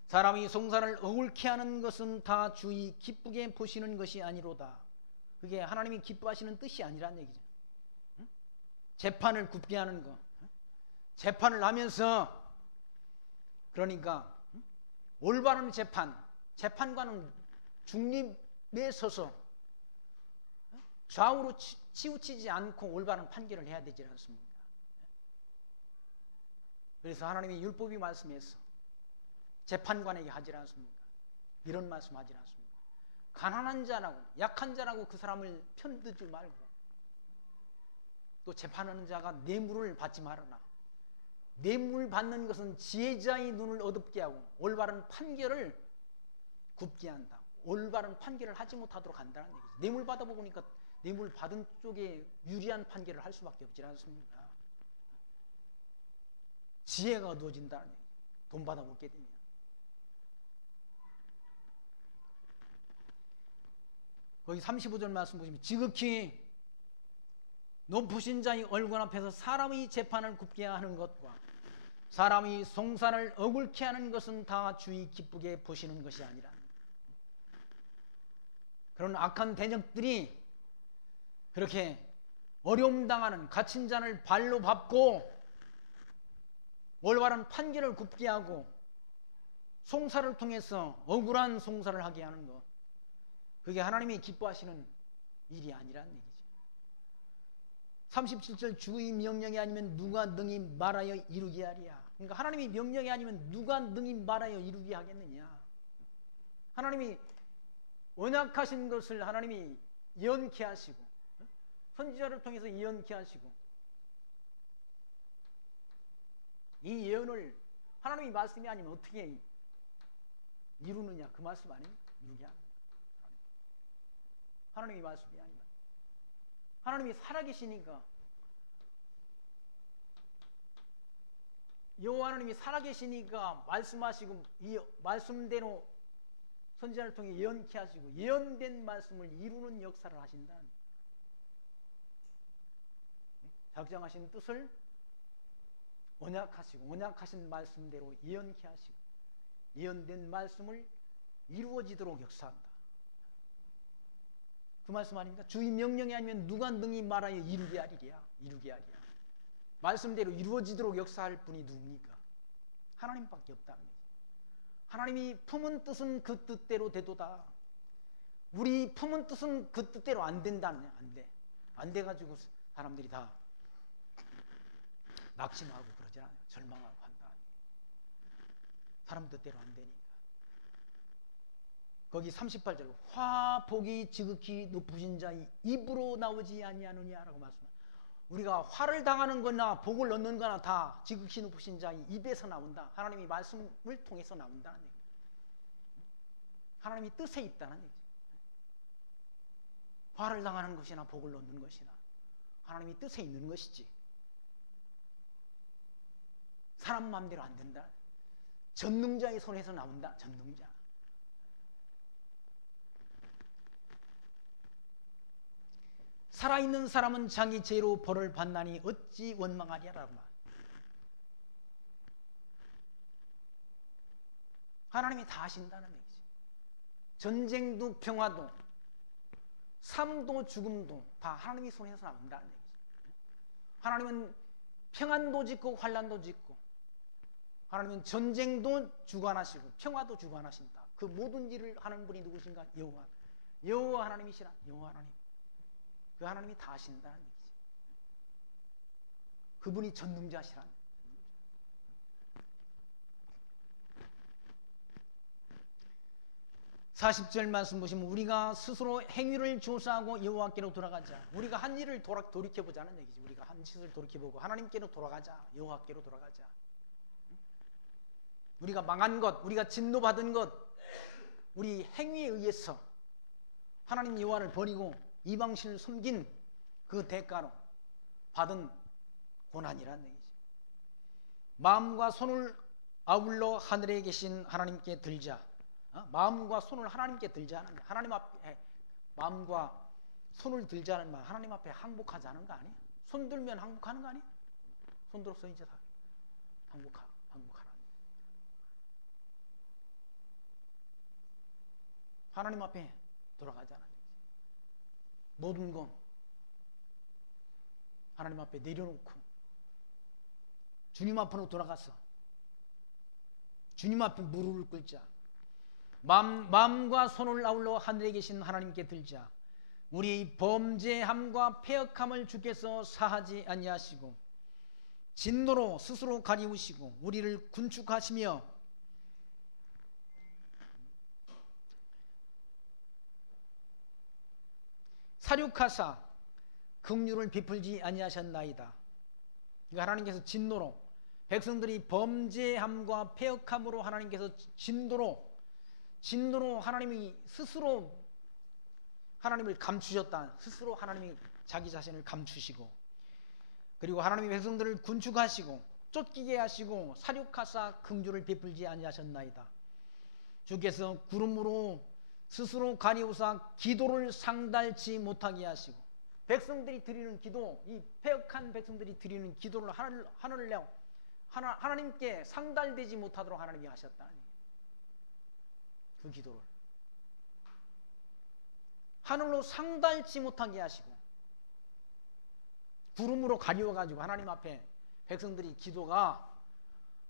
사람이 송사를 어울케 하는 것은 다 주의 기쁘게 보시는 것이 아니로다. 그게 하나님이 기뻐하시는 뜻이 아니란 얘기죠. 재판을 굽게 하는 것, 재판을 하면서 그러니까 올바른 재판관은 중립에 서서 좌우로 치우치지 않고 올바른 판결을 해야 되지 않습니까? 그래서 하나님의 율법이 말씀해서 재판관에게 하지 않습니까? 이런 말씀 하지 않습니까? 가난한 자라고 약한 자라고 그 사람을 편들지 말고 또 재판하는 자가 뇌물을 받지 말아라. 뇌물 받는 것은 지혜자의 눈을 어둡게 하고 올바른 판결을 굽게 한다. 올바른 판결을 하지 못하도록 한다는 얘기죠. 뇌물 받아보니까 뇌물 받은 쪽에 유리한 판결을 할 수밖에 없지 않습니까? 지혜가 어두워진다는 얘기죠. 돈 받아먹게 되면. 거기 35절 말씀 보시면 지극히 높으신 자의 얼굴 앞에서 사람의 재판을 굽게 하는 것과 사람의 송사를 억울케 하는 것은 다 주의 기쁘게 보시는 것이 아니라. 그런 악한 대적들이 그렇게 어려움 당하는 갇힌 자를 발로 밟고 올바른 판결을 굽게 하고 송사를 통해서 억울한 송사를 하게 하는 것, 그게 하나님이 기뻐하시는 일이 아니라는 얘기죠. 37절 주의 명령이 아니면 누가 능히 말하여 이루게 하리야. 그러니까 하나님이 명령이 아니면 누가 능히 말하여 이루게 하겠느냐. 하나님이 언약하신 것을 하나님이 예언케 하시고 선지자를 통해서 예언케 하시고 이 예언을 하나님이 말씀이 아니면 어떻게 이루느냐. 그 말씀 아니면 이루게 하는 하나님이 말씀이 아니면 하나님이 살아계시니까 여호와 하나님이 살아계시니까 말씀하시고 이 말씀대로 선지자를 통해 예언케 하시고 예언된 말씀을 이루는 역사를 하신다. 작정하신 뜻을 언약하시고 언약하신 말씀대로 예언케 하시고 예언된 말씀을 이루어지도록 역사한다. 그 말씀 아닙니까? 주의 명령이 아니면 누가 능히 말하여 이루게 하리랴. 이루게 하리랴. 말씀대로 이루어지도록 역사할 분이 누굽니까? 하나님밖에 없다는 거죠. 하나님이 품은 뜻은 그 뜻대로 되도다. 우리 품은 뜻은 그 뜻대로 안 된다는 거예요. 안 돼. 안 돼가지고 사람들이 다 낙심하고 그러지 않아요. 절망하고 한다. 사람 뜻대로 안 되니까. 거기 38절 화복이 지극히 높으신 자의 입으로 나오지 아니하느냐라고 말씀합니다. 우리가 화를 당하는 거나 복을 얻는 거나 다 지극히 높으신 자의 입에서 나온다. 하나님이 말씀을 통해서 나온다는 얘기예요. 하나님이 뜻에 있다는 얘기죠. 화를 당하는 것이나 복을 얻는 것이나 하나님이 뜻에 있는 것이지 사람 마음대로 안 된다. 전능자의 손에서 나온다. 전능자. 살아있는 사람은 자기 죄로 벌을 받나니 어찌 원망하랴라고 말. 하나님이 다 하신다는 얘기죠. 전쟁도 평화도 삶도 죽음도 다 하나님의 손에서 나온다는 얘기죠. 하나님은 평안도 짓고 환난도 짓고 하나님은 전쟁도 주관하시고 평화도 주관하신다. 그 모든 일을 하는 분이 누구신가? 여호와. 여호와 하나님이시라. 여호와 하나님. 그 하나님이 다 하신다는 얘기죠. 그분이 전능자시란. 40절 말씀 보시면 우리가 스스로 행위를 조사하고 여호와께로 돌아가자. 우리가 한 일을 돌이켜보자는 얘기지. 우리가 한 짓을 돌이켜보고 하나님께로 돌아가자. 여호와께로 돌아가자. 우리가 망한 것, 우리가 진노받은 것, 우리 행위에 의해서 하나님 여호와를 버리고 이방신을 섬긴 그 대가로 받은 고난이라는 얘기죠. 마음과 손을 아울러 하늘에 계신 하나님께 들자. 마음과 손을 하나님께 들자는 거. 하나님 앞에 마음과 손을 들자는 말. 하나님 앞에 항복하자는 거 아니에요? 손 들면 항복하는 거 아니에요? 손 들어서 이제 다 항복하라. 하나님 앞에 돌아가자는 거지. 모든 것 하나님 앞에 내려놓고 주님 앞으로 돌아가서 주님 앞에 무릎을 꿇자. 마음과 손을 아울러 하늘에 계신 하나님께 들자. 우리 범죄함과 패역함을 주께서 사하지 아니하시고 진노로 스스로 가리우시고 우리를 군축하시며 사륙하사 긍휼을 베풀지 아니하셨나이다. 그러니까 하나님께서 진노로 백성들이 범죄함과 패역함으로 하나님께서 진노로 하나님이 스스로 하나님을 감추셨다. 스스로 하나님이 자기 자신을 감추시고, 그리고 하나님의 백성들을 군축하시고 쫓기게 하시고 사륙하사 긍휼을 베풀지 아니하셨나이다. 주께서 구름으로 스스로 가리우사 기도를 상달치 못하게 하시고, 백성들이 드리는 기도, 이 패역한 백성들이 드리는 기도를 하늘을 내어 하나님께 상달되지 못하도록 하나님이 하셨다. 그 기도를 하늘로 상달치 못하게 하시고 구름으로 가리워가지고 하나님 앞에 백성들이 기도가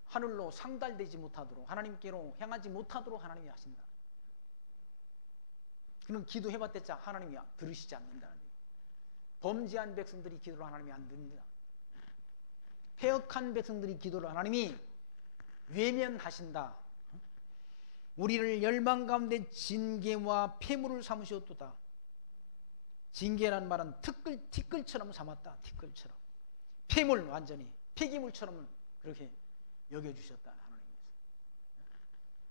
하늘로 상달되지 못하도록, 하나님께로 향하지 못하도록 하나님이 하신다. 그는 기도해봤댔자 하나님이 들으시지 않는다는 거예요. 범죄한 백성들이 기도를 하나님이 안 듣는다. 패역한 백성들이 기도를 하나님이 외면하신다. 우리를 열방 가운데 징계와 폐물을 삼으셨도다. 징계라는 말은 티끌처럼 삼았다. 티끌처럼. 폐물, 완전히 폐기물처럼 그렇게 여겨주셨다.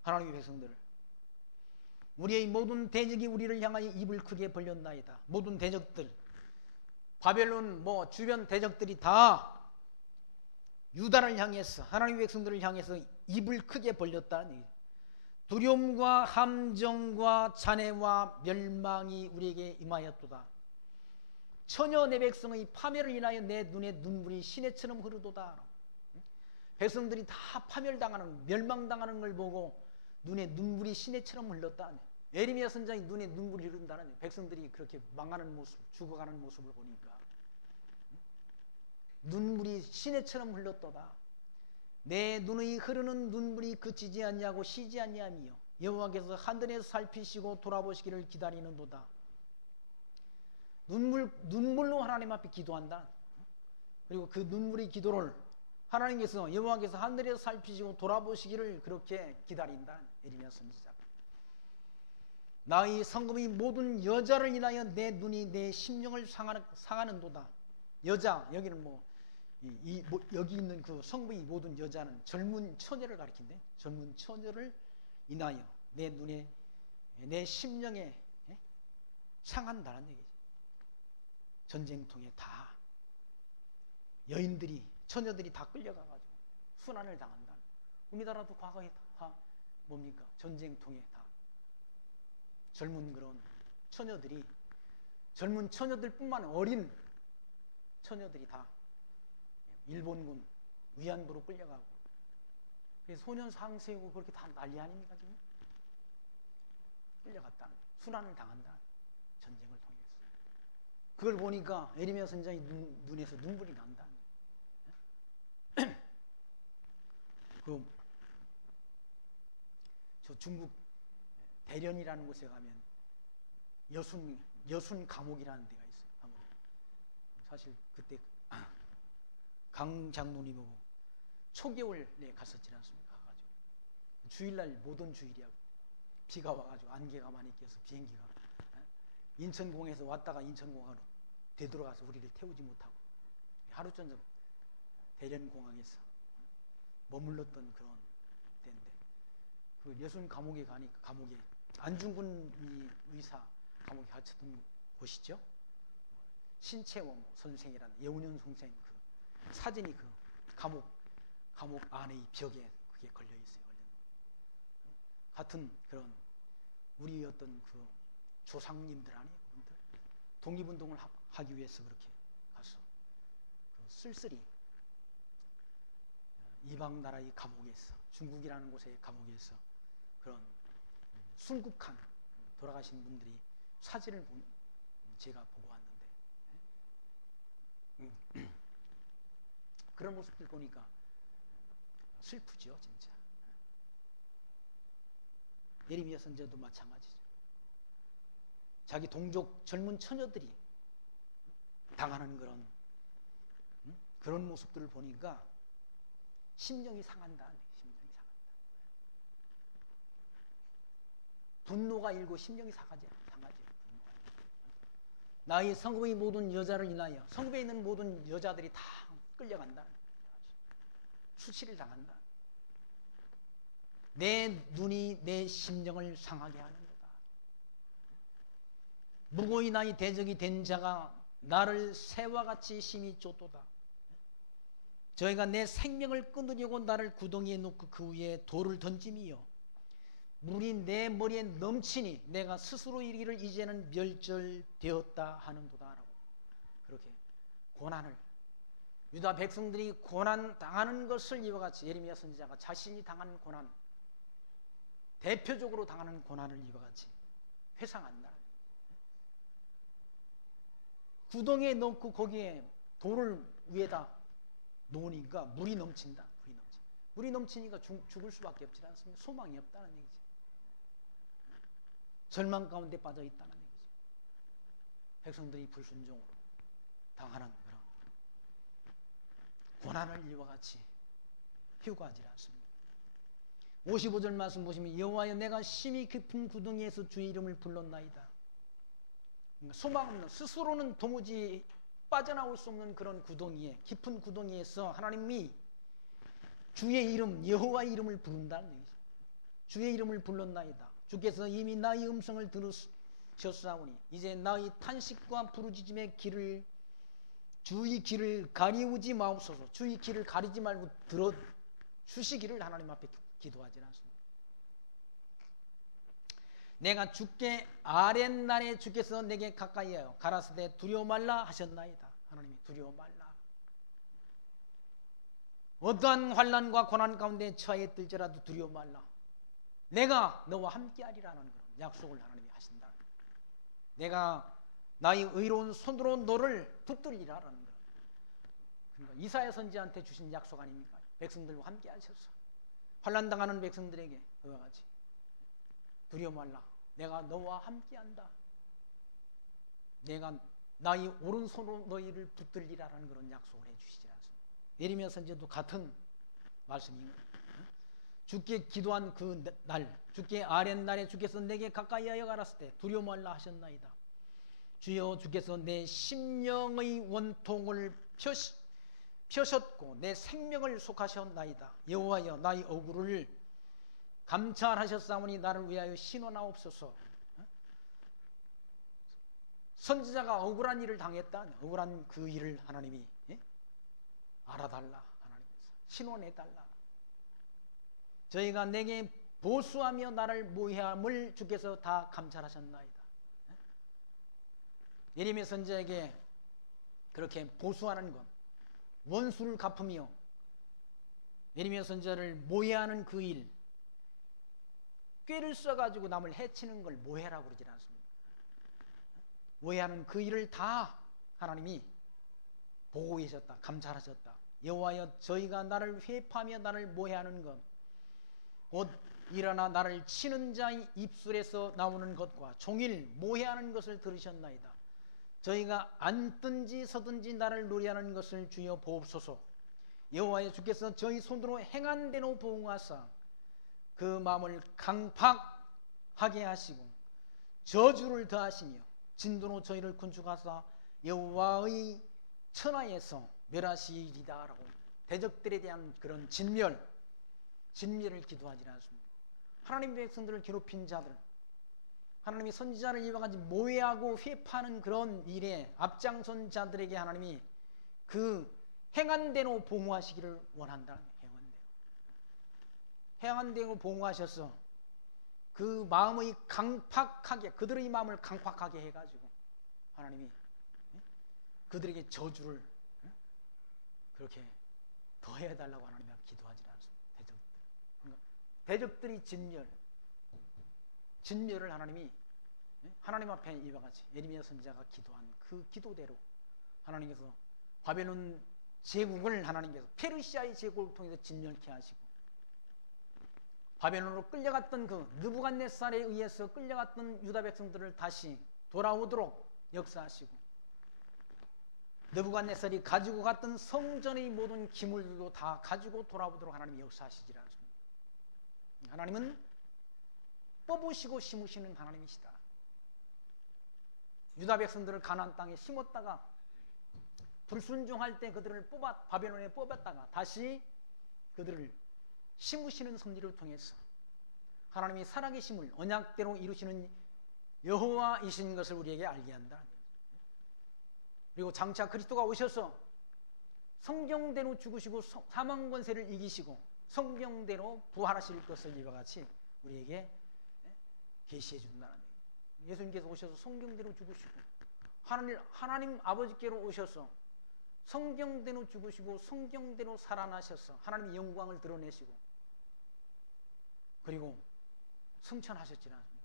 하나님의 백성들을. 우리의 모든 대적이 우리를 향하여 입을 크게 벌렸나이다. 모든 대적들, 바벨론 주변 대적들이 다 유다를 향해서, 하나님의 백성들을 향해서 입을 크게 벌렸다는 얘기죠. 두려움과 함정과 잔해와 멸망이 우리에게 임하였도다. 처녀 내 백성의 파멸을 인하여 내 눈에 눈물이 시내처럼 흐르도다. 백성들이 다 파멸당하는, 멸망당하는 걸 보고 눈에 눈물이 시내처럼 흘렀다. 에레미야 선지자의 눈에 눈물이 흐른다는, 백성들이 그렇게 망하는 모습, 죽어가는 모습을 보니까 눈물이 시내처럼 흘렀도다. 내 눈의 흐르는 눈물이 그치지 않냐고 쉬지 않냐며 여호와께서 하늘에서 살피시고 돌아보시기를 기다리는도다. 눈물로 하나님 앞에 기도한다. 그리고 그 눈물의 기도를 하나님께서, 여호와께서 하늘에서 살피시고 돌아보시기를 그렇게 기다린다. 에레미야 선지자. 나의 성금의 모든 여자를 인하여 내 눈이 내 심령을 상하는도다. 여자, 여기는 여기 있는 그 성부의 모든 여자는 젊은 처녀를 가리킨대. 젊은 처녀를 인하여 내 눈에, 내 심령에 상한다는 얘기죠. 전쟁통에 다 여인들이, 처녀들이 다 끌려가가지고 순환을 당한다. 우리나라도 과거에 다 뭡니까? 전쟁통에 다 젊은 그런 처녀들이, 젊은 처녀들뿐만 아니라 어린 처녀들이 다 일본군 위안부로 끌려가고, 소년 상세고 그렇게 다 난리 아닙니까 지금? 끌려갔다. 순환을 당한다. 전쟁을 통해서. 그걸 보니까 에레미야 선지자의 눈에서 눈물이 난다. 저 중국 대련이라는 곳에 가면 여순 감옥이라는 데가 있어요. 사실 그때 강 장로님하고 초겨울에 갔었지 않습니까? 가가지고 주일날 못 온 주일이야. 비가 와가지고 안개가 많이 껴서 비행기가 인천공에서 왔다가 인천공항으로 되돌아가서 우리를 태우지 못하고 하루 전적 대련공항에서 머물렀던 그런 때인데, 그 여순 감옥에 가니까, 감옥에 안중근 의사 감옥에 갇혔던 곳이죠. 신채원 선생이라는 여운현 선생 그 사진이 그 감옥 안의 벽에 그게 걸려 있어요. 같은 그런 우리 어떤 그 조상님들 아니에요. 그분들 독립운동을 하기 위해서 그렇게 가서 그 쓸쓸히 이방 나라의 감옥에서, 중국이라는 곳의 감옥에서 그런 순국한 돌아가신 분들이 사진을 제가 보고 왔는데 그런 모습들 보니까 슬프죠, 진짜. 예레미야 선지자도 마찬가지죠. 자기 동족 젊은 처녀들이 당하는 그런 모습들을 보니까 심령이 상한다. 심령이 상한다. 분노가 일고 심령이 상하지. 분노가. 나의 성읍의 모든 여자를 인하여 성읍에 있는 모든 여자들이 다 끌려간다. 수치를 당한다. 내 눈이 내 심령을 상하게 하는도다. 무고의 나의 대적이 된 자가 나를 새와 같이 심히 쫓도다. 저희가 내 생명을 끊으려고 나를 구덩이에 놓고 그 위에 돌을 던짐이요 물이 내 머리에 넘치니 내가 스스로 이르기를 이제는 멸절되었다 하는도다 라고. 그렇게 고난을, 유다 백성들이 고난 당하는 것을 이와 같이 예레미야 선지자가 자신이 당한 고난, 대표적으로 당하는 고난을 이와 같이 회상한다. 구덩이에 넣고 거기에 돌을 위에다 놓으니까 물이 넘친다. 물이 넘치니까 죽을 수밖에 없지 않습니까? 소망이 없다는 얘기지. 절망 가운데 빠져 있다는 얘기죠. 백성들이 불순종으로 당하는 그런 고난을 이와 같이 휴가하지 않습니다. 55절 말씀 보시면 여호와여 내가 심히 깊은 구덩이에서 주의 이름을 불렀나이다. 그러니까 소망 없는, 스스로는 도무지 빠져나올 수 없는 그런 구덩이에, 깊은 구덩이에서 하나님이 주의 이름, 여호와의 이름을 부른다는 얘기죠. 주의 이름을 불렀나이다. 주께서 이미 나의 음성을 들으셨사오니 이제 나의 탄식과 부르짖음의 길을, 주의 길을 가리우지 마옵소서. 주의 길을 가리지 말고 들어주시기를 하나님 앞에 기도하지 않습니다. 내가 주께 아랫날에 주께서 내게 가까이하여 가라사대 두려워 말라 하셨나이다. 하나님이 두려워 말라. 어떠한 환난과 고난 가운데 처해 들지라도 두려워 말라. 내가 너와 함께하리라는 그런 약속을 하나님이 하신다. 내가 나의 의로운 손으로 너를 붙들리라라는 것. 그러니까 이사야 선지자한테 주신 약속 아닙니까? 백성들과 함께 하셔서 환난 당하는 백성들에게 그와 같이 두려워 말라. 내가 너와 함께한다. 내가 나의 오른손으로 너희를 붙들리라라는 그런 약속을 해주시지 않습니까? 예레미야 선지자도 같은 말씀입니다. 주께 기도한 그 날, 주께 아랫날에 주께서 내게 가까이하여 가랐을 때 두려워 말라 하셨나이다. 주여 주께서 내 심령의 원통을 펴셨고 내 생명을 속하셨나이다. 여호와여 나의 억울을 감찰하셨사오니 나를 위하여 신원하옵소서. 선지자가 억울한 일을 당했다. 억울한 그 일을 하나님이 알아달라. 하나님께서 신원해달라. 저희가 내게 보수하며 나를 모해함을 주께서 다 감찰하셨나이다. 예레미야 선지자에게 그렇게 보수하는 것, 원수를 갚으며 예레미야 선지자를 모해하는 그 일, 꾀를 써가지고 남을 해치는 걸 모해라고 그러지 않습니다. 모해하는 그 일을 다 하나님이 보고 계셨다, 감찰하셨다. 여호와여 저희가 나를 회파하며 나를 모해하는 것, 곧 일어나 나를 치는 자의 입술에서 나오는 것과 종일 모해하는 것을 들으셨나이다. 저희가 앉든지 서든지 나를 노래하는 것을 주여 보옵소서. 여호와여 주께서 저희 손으로 행한 대로 보응하사 그 마음을 강팍하게 하시고 저주를 더하시며 진도로 저희를 군축하사 여호와의 천하에서 멸하시리다 라고 대적들에 대한 그런 진멸을 기도하지 않습니다. 하나님의 백성들을 괴롭힌 자들, 하나님이 선지자를 이와 같이 모해하고 회파하는 그런 일에 앞장선 자들에게 하나님이 그 행한 대로 보응하시기를 원한다. 행한 대로 보응하셔서 그 마음의 강팍하게, 그들의 마음을 강팍하게 해가지고 하나님이 그들에게 저주를 그렇게 더해달라고 하나님 앞에 기도하지 않습니다. 대적들이 진멸을 하나님이 하나님 앞에 이와 같이 예레미야 선지자가 기도한 그 기도대로 하나님께서 바벨론 제국을 하나님께서 페르시아의 제국을 통해서 진멸케 하시고 바벨론으로 끌려갔던 그 느부갓네살에 의해서 끌려갔던 유다 백성들을 다시 돌아오도록 역사하시고 느부갓네살이 가지고 갔던 성전의 모든 기물들도 다 가지고 돌아오도록 하나님이 역사하시지 않습니다. 하나님은 뽑으시고 심으시는 하나님이시다. 유다 백성들을 가나안 땅에 심었다가 불순종할 때 그들을 바벨론에 뽑았다가 다시 그들을 심으시는 섭리를 통해서 하나님이 살아계심을 언약대로 이루시는 여호와이신 것을 우리에게 알게 한다. 그리고 장차 그리스도가 오셔서 성경대로 죽으시고 사망 권세를 이기시고 성경대로 부활하실 것을 이와 같이 우리에게 계시해 준다는 얘기예요. 예수님께서 오셔서 성경대로 죽으시고 하나님 아버지께로 오셔서 성경대로 죽으시고 성경대로 살아나셔서 하나님의 영광을 드러내시고 그리고 승천하셨지 않습니까?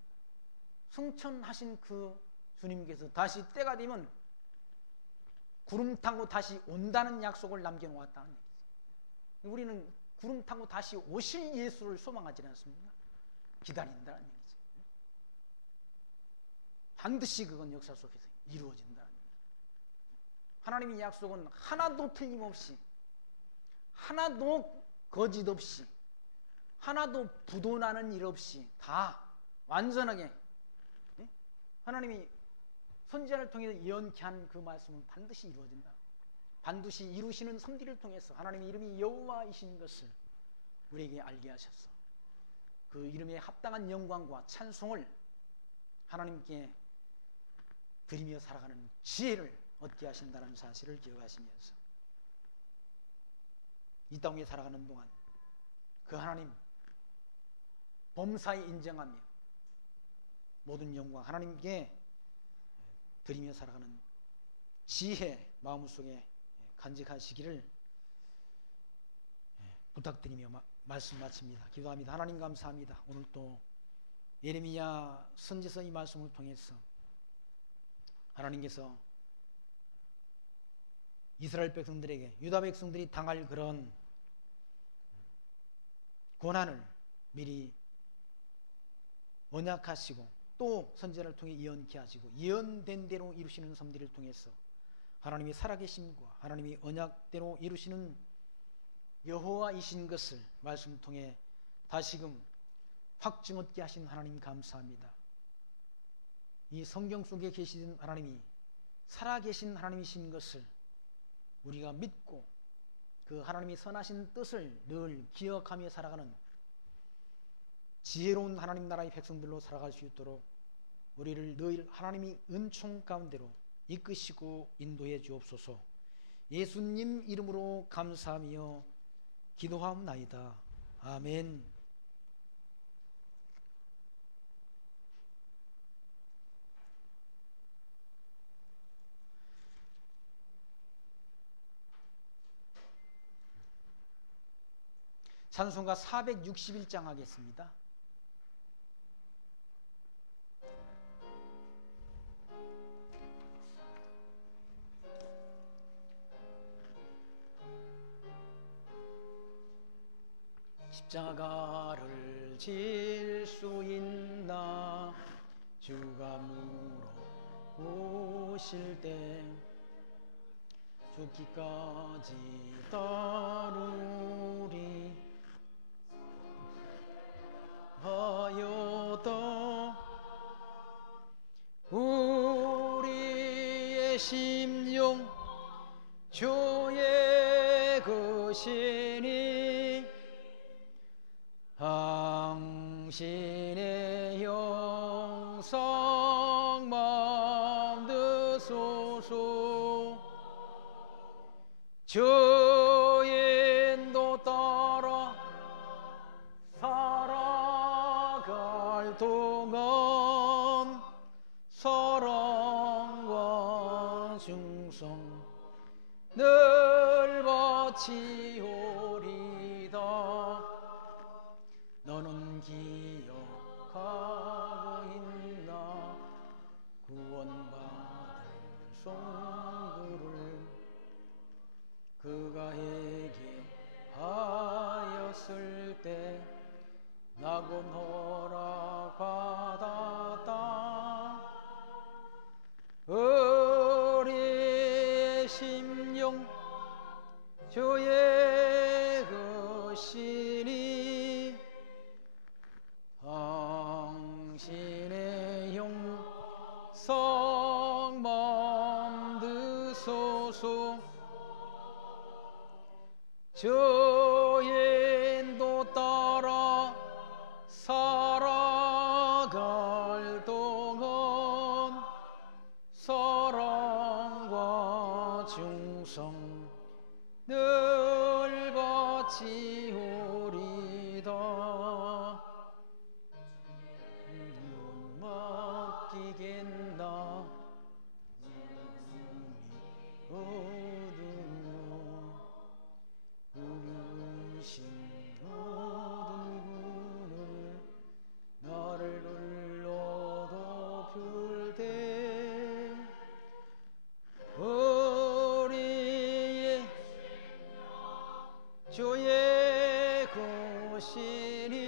승천하신 그 주님께서 다시 때가 되면 구름 타고 다시 온다는 약속을 남겨놓았다는 얘기죠. 우리는 구름 타고 다시 오실 예수를 소망하지 않습니까? 기다린다는 얘기죠. 반드시 그건 역사 속에서 이루어진다는 얘기죠. 하나님의 약속은 하나도 틀림없이, 하나도 거짓 없이, 하나도 부도나는 일 없이 다 완전하게 하나님이 선지자를 통해서 예언케 한 그 말씀은 반드시 이루어진다. 반드시 이루시는 섭리를 통해서 하나님의 이름이 여호와이신 것을 우리에게 알게 하셨어. 그 이름에 합당한 영광과 찬송을 하나님께 드리며 살아가는 지혜를 얻게 하신다는 사실을 기억하시면서 이 땅에 살아가는 동안 그 하나님 범사에 인정하며 모든 영광 하나님께 드리며 살아가는 지혜 마음속에 간직하시기를 부탁드리며 말씀 마칩니다. 기도합니다. 하나님 감사합니다. 오늘 또 예레미야 선지서 이 말씀을 통해서 하나님께서 이스라엘 백성들에게 유다 백성들이 당할 그런 고난을 미리 언약하시고 또 선지자를 통해 예언케 하시고 예언된 대로 이루시는 섭리를 통해서 하나님이 살아계심과 하나님이 언약대로 이루시는 여호와이신 것을 말씀을 통해 다시금 확증 얻게 하신 하나님 감사합니다. 이 성경 속에 계신 하나님이 살아계신 하나님이신 것을 우리가 믿고 그 하나님이 선하신 뜻을 늘 기억하며 살아가는 지혜로운 하나님 나라의 백성들로 살아갈 수 있도록 우리를 늘 하나님이 은총 가운데로 이끄시고 인도해 주옵소서. 예수님 이름으로 감사하며 기도하옵나이다. 아멘. 찬송가 461장 하겠습니다. 십자가를 질 수 있나 주가 물어보실 때 죽기까지 따르리 하여도 우리의 심령 주의 것이니 당신의 영성 만드소서. 주의 인도 따라 살아갈 동안 사랑과 충성 늘 바치오리다. 너는 기억하고 있나 구원받은 송구를 그가 회개하였을 때 낙원 허락받았다. 우리의 심령 주의 소소 저 인도 따라 살아갈 동안 사랑과 충성 늘 바치오리다. 맡기겠나 우르신 모든 군을 나를 불러도 풀되 우리의 주의 구신이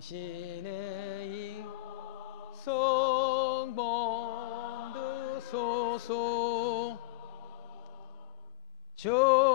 신의 성범 드소서 저